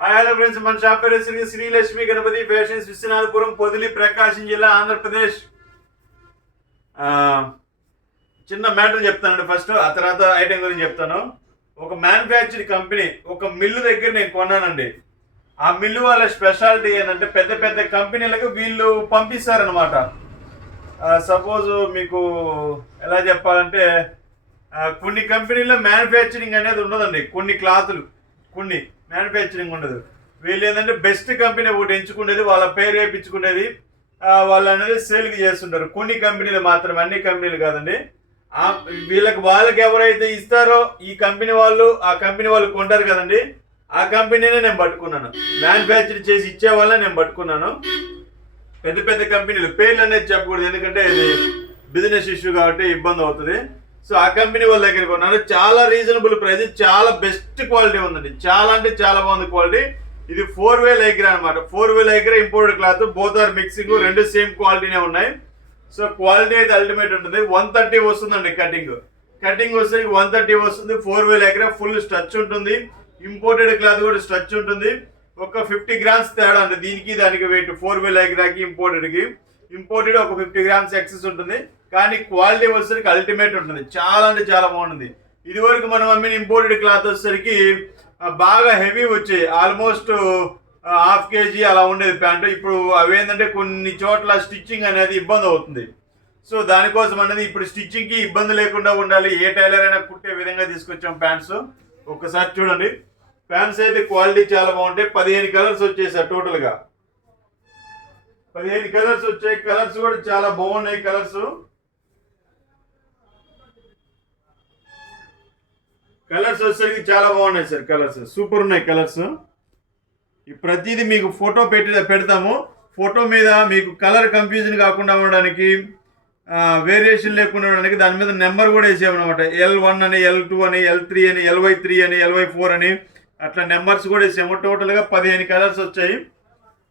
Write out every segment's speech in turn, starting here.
Hi hello friends, మన shop పేరు Srilakshmi Ganapati fashions, Viswanathapuram, Podili, ప్రకాశం జిల్లా, ఆంధ్రప్రదేశ్. చిన్న మ్యాటర్ చెప్తానండి ఫస్ట్, ఆ తర్వాత ఐటెం గురించి చెప్తాను. ఒక మ్యానుఫ్యాక్చరింగ్ కంపెనీ, ఒక మిల్లు దగ్గర నేను కొన్నానండి. ఆ మిల్లు వాళ్ళ స్పెషాలిటీ ఏంటంటే పెద్ద పెద్ద కంపెనీలకు వీళ్ళు పంపిస్తారనమాట. సపోజ్ మీకు ఎలా చెప్పాలంటే, కొన్ని కంపెనీల్లో మ్యానుఫ్యాక్చరింగ్ అనేది ఉండదండి. కొన్ని క్లాతులు కొన్ని మ్యానుఫ్యాక్చరింగ్ ఉండదు. వీళ్ళు ఏంటంటే బెస్ట్ కంపెనీ ఒకటి ఎంచుకునేది, వాళ్ళ పేరు వేయించుకునేది, వాళ్ళు అనేది సేల్కి చేస్తుంటారు. కొన్ని కంపెనీలు మాత్రమే, అన్ని కంపెనీలు కాదండి. వాళ్ళకి ఎవరైతే ఇస్తారో ఈ కంపెనీ వాళ్ళు, ఆ కంపెనీ వాళ్ళు కొంటారు కదండి, ఆ కంపెనీనే నేను పట్టుకున్నాను. మ్యానుఫ్యాక్చరింగ్ చేసి ఇచ్చే వాళ్ళని నేను పట్టుకున్నాను. పెద్ద పెద్ద కంపెనీలు పేర్లు అనేది చెప్పకూడదు, ఎందుకంటే ఇది బిజినెస్ ఇష్యూ కాబట్టి ఇబ్బంది అవుతుంది. సో ఆ కంపెనీ వాళ్ళ దగ్గర కొన్నాను. చాలా రీజనబుల్ ప్రైస్, చాలా బెస్ట్ క్వాలిటీ ఉందండి. చాలా అంటే చాలా బాగుంది క్వాలిటీ. ఇది 4-way లైక్రా అనమాట. 4-way Lycra imported cloth, both are mixing, రెండు సేమ్ క్వాలిటీనే ఉన్నాయి. సో క్వాలిటీ అయితే అల్టిమేట్ ఉంటుంది. 130 వస్తుందండి కటింగ్ వస్తే 130 వస్తుంది. 4-way లైక్రా ఫుల్ స్ట్రచ్ ఉంటుంది. ఇంపోర్టెడ్ క్లాత్ కూడా స్ట్రచ్ ఉంటుంది. ఒక 50 గ్రామ్స్ తేడా అండి దీనికి దానికి వెయిట్. 4-way లైక్రాకి ఇంపోర్టెడ్ ఒక 50 గ్రామ్స్ ఎక్సెస్ ఉంటుంది. కానీ క్వాలిటీ వచ్చేసరికి అల్టిమేట్ ఉంటుంది. చాలా అంటే చాలా బాగుంటుంది. ఇది వరకు మనం అమ్మిన ఇంపోర్టెడ్ క్లాత్ వచ్చేసరికి బాగా హెవీ వచ్చాయి, ఆల్మోస్ట్ 1/2 kg అలా ఉండేది ప్యాంటు. ఇప్పుడు అవేంటంటే కొన్ని చోట్ల స్టిచ్చింగ్ అనేది ఇబ్బంది అవుతుంది. సో దానికోసం అనేది ఇప్పుడు స్టిచ్చింగ్కి ఇబ్బంది లేకుండా ఉండాలి, ఏ టైలర్ అయినా కుట్టే విధంగా తీసుకొచ్చాం ప్యాంట్స్. ఒక్కసారి చూడండి, ప్యాంట్స్ అయితే క్వాలిటీ చాలా బాగుంటాయి. 15 కలర్స్ వచ్చేసాయి టోటల్గా. 15 కలర్స్ వచ్చాయి. కలర్స్ కూడా చాలా బాగున్నాయి. కలర్స్ వచ్చేసరికి చాలా బాగున్నాయి సార్. కలర్స్ సూపర్ ఉన్నాయి. కలర్స్ ప్రతిదీ మీకు ఫోటో పెడతాము. ఫోటో మీద మీకు కలర్ కన్ఫ్యూజన్ కాకుండా ఉండడానికి, వేరియేషన్ లేకుండా ఉండడానికి దాని మీద నెంబర్ కూడా వేసామన్నమాట. L1 అని, L2 అని, L3 అని, LY3 అని, LY4 అని, అట్లా నెంబర్స్ కూడా వేసాము. టోటల్గా 15 కలర్స్ వచ్చాయి.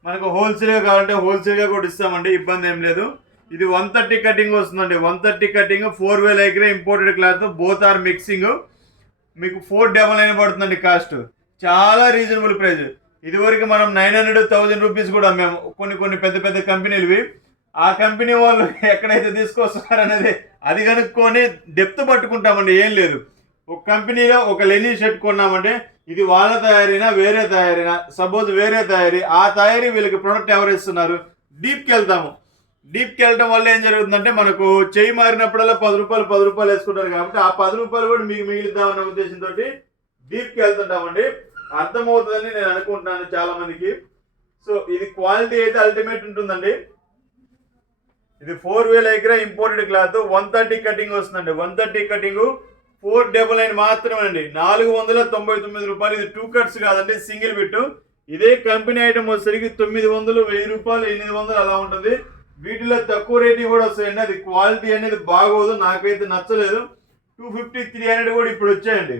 మనకు హోల్సేల్గా కావాలంటే హోల్సేల్గా కూడా ఇస్తామండి, ఇబ్బంది ఏం లేదు. ఇది 130 కటింగ్ వస్తుందండి. 130 cutting, 4-way Lycra imported cloth, both are mixing. మీకు 499 పడుతుందండి కాస్ట్. చాలా రీజనబుల్ ప్రైస్. ఇదివరకు మనం 900-1000 రూపీస్ కూడా మేము కొన్ని పెద్ద పెద్ద కంపెనీలువి. ఆ కంపెనీ వాళ్ళు ఎక్కడైతే తీసుకొస్తున్నారనేది అది కనుక్కొని డెప్త్ పట్టుకుంటామండి. ఏం లేదు, ఒక కంపెనీలో ఒక లెనిన్ షర్ట్ కొన్నామంటే ఇది వాళ్ళ తయారీనా వేరే తయారీనా, సపోజ్ వేరే తయారీ, ఆ తయారీ వీళ్ళకి ప్రొడక్ట్ ఎవరు ఇస్తున్నారు, డీప్కి వెళ్తాము. డీప్కి వెళ్ళడం వల్ల ఏం జరుగుతుందంటే మనకు చేయి మారినప్పుడల్లా 10 రూపాయలు వేసుకుంటారు కాబట్టి ఆ 10 రూపాయలు కూడా మీకు మిగిలిద్దామన్న ఉద్దేశంతో డీప్కి వెళ్తుంటామండి. అర్థమవుతుందని నేను అనుకుంటున్నాను చాలా మందికి. సో ఇది క్వాలిటీ అయితే అల్టిమేట్ ఉంటుందండి. ఇది 4-way Lycra imported cloth, 130 cutting వస్తుందండి. 130 కటింగ్ 499 మాత్రమే అండి. 499 రూపాయలు. ఇది 2 కట్స్ కాదండి, సింగిల్ బిట్. ఇదే కంపెనీ ఐటమ్ వచ్చేసరికి 900, 1000 రూపాయలు, 800 అలా ఉంటుంది. వీటిలో తక్కువ రేటింగ్ కూడా వస్తాయండి. అది క్వాలిటీ అనేది బాగోదు, నాకైతే నచ్చలేదు. 250, 300 కూడా ఇప్పుడు వచ్చాయండి.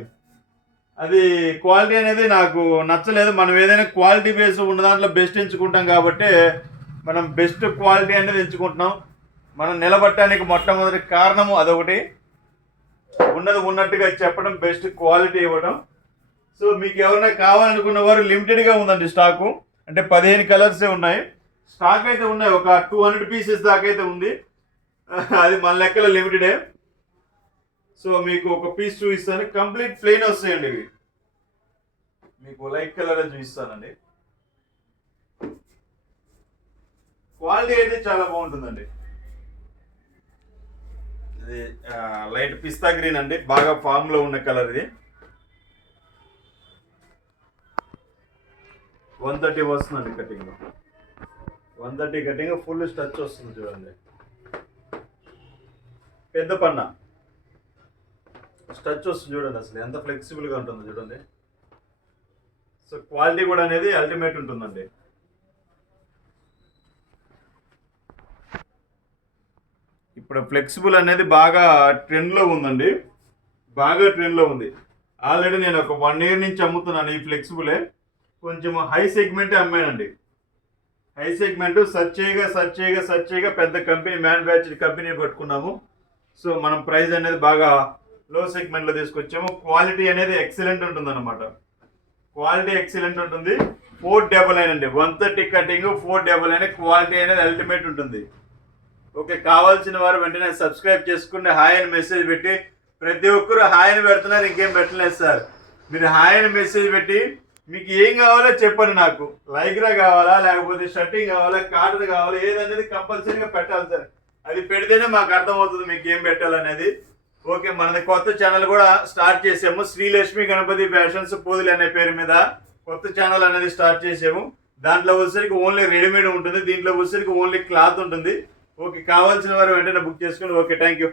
అది క్వాలిటీ అనేది నాకు నచ్చలేదు. మనం ఏదైనా క్వాలిటీ బేస్ ఉన్న దాంట్లో బెస్ట్ ఎంచుకుంటాం కాబట్టి మనం బెస్ట్ క్వాలిటీ అనేది ఎంచుకుంటున్నాం. మనం నిలబట్టడానికి మొట్టమొదటి కారణము అదొకటి, ఉన్నది ఉన్నట్టుగా చెప్పడం, బెస్ట్ క్వాలిటీ ఇవ్వడం. సో మీకు ఎవరైనా కావాలనుకున్న వారు లిమిటెడ్గా ఉందండి స్టాకు. అంటే 15 కలర్సే ఉన్నాయి. స్టాక్ అయితే ఉన్నాయి, ఒక 200 పీసెస్ దాకా అయితే ఉంది. అది మన లెక్కలో లిమిటెడే. సో మీకు ఒక పీస్ చూపిస్తాను. కంప్లీట్ ప్లెయిన్ వస్తాయండి ఇవి. మీకు లైట్ కలర్ చూపిస్తానండి. క్వాలిటీ అయితే చాలా బాగుంటుందండి. ఇది లైట్ పిస్తా గ్రీన్ అండి, బాగా ఫామ్ లో ఉన్న కలర్. ఇది 130 వస్తుందండి కటింగ్. 130 కటింగ్, ఫుల్ స్ట్రచ్ వస్తుంది చూడండి. పెద్ద పన్న స్ట్రచ్ వస్తుంది చూడండి, అసలు ఎంత ఫ్లెక్సిబుల్గా ఉంటుందో చూడండి. సో క్వాలిటీ కూడా అనేది అల్టిమేట్ ఉంటుందండి. ఇప్పుడు ఫ్లెక్సిబుల్ అనేది బాగా ట్రెండ్లో ఉందండి, బాగా ట్రెండ్లో ఉంది. ఆల్రెడీ నేను ఒక 1 year నుంచి అమ్ముతున్నాను ఈ ఫ్లెక్సిబులే. కొంచెం హై సెగ్మెంటే అమ్మానండి. హై సెగ్మెంట్ సర్చ్ చేయగా పెద్ద కంపెనీ, మ్యానుఫ్యాక్చరింగ్ కంపెనీ పట్టుకున్నాము. సో మనం ప్రైస్ అనేది బాగా లో సెగ్మెంట్లో తీసుకొచ్చాము. క్వాలిటీ అనేది ఎక్సలెంట్ ఉంటుంది అన్నమాట. క్వాలిటీ ఎక్సలెంట్ ఉంటుంది. 499 అండి, 130 కటింగ్ 499. క్వాలిటీ అనేది అల్టిమేట్ ఉంటుంది. ఓకే, కావాల్సిన వారు వెంటనే సబ్స్క్రైబ్ చేసుకుని హాయ్ అని మెసేజ్ పెట్టి, ప్రతి ఒక్కరు హాయ్ అని పెడుతున్నారు, ఇంకేం పెట్టలేదు సార్. మీరు హాయ్ అని మెసేజ్ పెట్టి మీకు ఏం కావాలో చెప్పండి. నాకు లైక్రా కావాలా, లేకపోతే షర్టింగ్ కావాలా, కాటన్ కావాలా, ఏదనేది కంపల్సరీగా పెట్టాలి సార్. అది పెడితేనే మాకు అర్థమవుతుంది మీకు ఏం పెట్టాలనేది. ఓకే, మనది కొత్త ఛానల్ కూడా స్టార్ట్ చేసాము. శ్రీలక్ష్మి గణపతి ఫ్యాషన్స్ పూదులు అనే పేరు మీద కొత్త ఛానల్ అనేది స్టార్ట్ చేసాము. దాంట్లో వచ్చేసరికి ఓన్లీ రెడీమేడ్ ఉంటుంది, దీంట్లో వచ్చేసరికి ఓన్లీ క్లాత్ ఉంటుంది. ఓకే, కావాల్సిన వారు వెంటనే బుక్ చేసుకోండి. Okay, thank you.